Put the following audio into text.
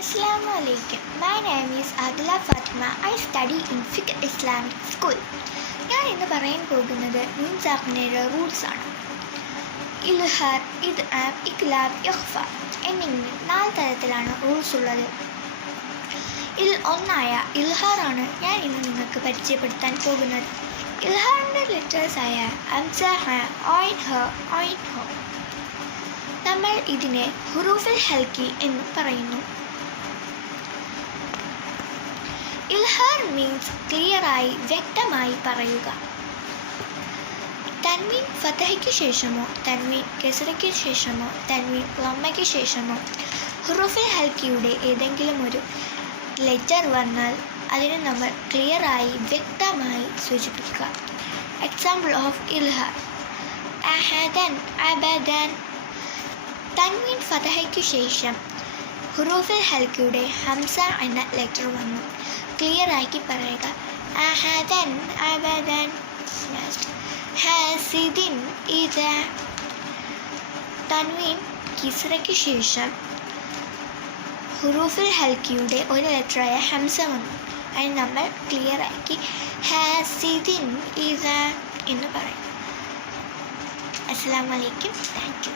Assalamu alaikum. My name is Adila Fatima. I study in Fiqh Islamic School. ഞാൻ ഇന്ന് പറയാൻ പോകുന്നത് മുൻസാഖിന്റെ rules ആണ് ഇൽഹാർ ഇത് ആബ് ഇഖ്ലാബ് യഹ്ഫ എന്നിങ്ങനെ നാല് തരത്തിലാണ് റൂൾസ് ഉള്ളത് ഇതിൽ ഒന്നായ ഇൽഹാറാണ് ഞാൻ ഇന്ന് നിങ്ങൾക്ക് പരിചയപ്പെടുത്താൻ പോകുന്നത് ഇൽഹാറിന്റെ ലെറ്റേഴ്സായ അംസ ഹ ഓയിൻ ഹ ഓയിൻ ഹ നമ്മൾ ഇതിനെ ഹുറൂഫിൽ ഹൽക്കി എന്ന് പറയുന്നു ഇൽഹാർ മീൻസ് ക്ലിയറായി വ്യക്തമായി പറയുക. തൻവീൻ ഫതഹയ്ക്ക് ശേഷമോ? തൻവീൻ കെസറയ്ക്ക് ശേഷമോ? തൻവീൻ ലമ്മയ്ക്ക് ശേഷമോ? ഹുറൂഫിൽ ഹൽക്കിയുടെ ഏതെങ്കിലും ഒരു ലെറ്റർ വന്നാൽ അതിനെ നമ്മൾ ക്ലിയറായി വ്യക്തമായി സൂചിപ്പിക്കുക. എക്സാമ്പിൾ ഓഫ് ഇൽഹ അഹദൻ അബദൻ തൻവീൻ ഫതഹയ്ക്ക് ശേഷം ഹുറൂഫിൽ ഹൽക്കിയുടെ ഹംസ എന്ന ലെറ്റർ വന്നു. ക്ലിയർ ആക്കി പറയുക. അഹദൻ അബദൻ ഹാസിദിൻ ഇത് തൻവീൻ കിസ്രയ്ക്ക് ശേഷം. ഹുറൂഫിൽ ഹൽക്കിയുടെ ഒരു ലെറ്ററായ ഹംസ വന്നു. അതിന് നമ്മൾ ക്ലിയർ ആക്കി ഹാസിദിൻ ഇത് എന്ന് പറയും. അസ്സാം വലൈക്കും താങ്ക് യു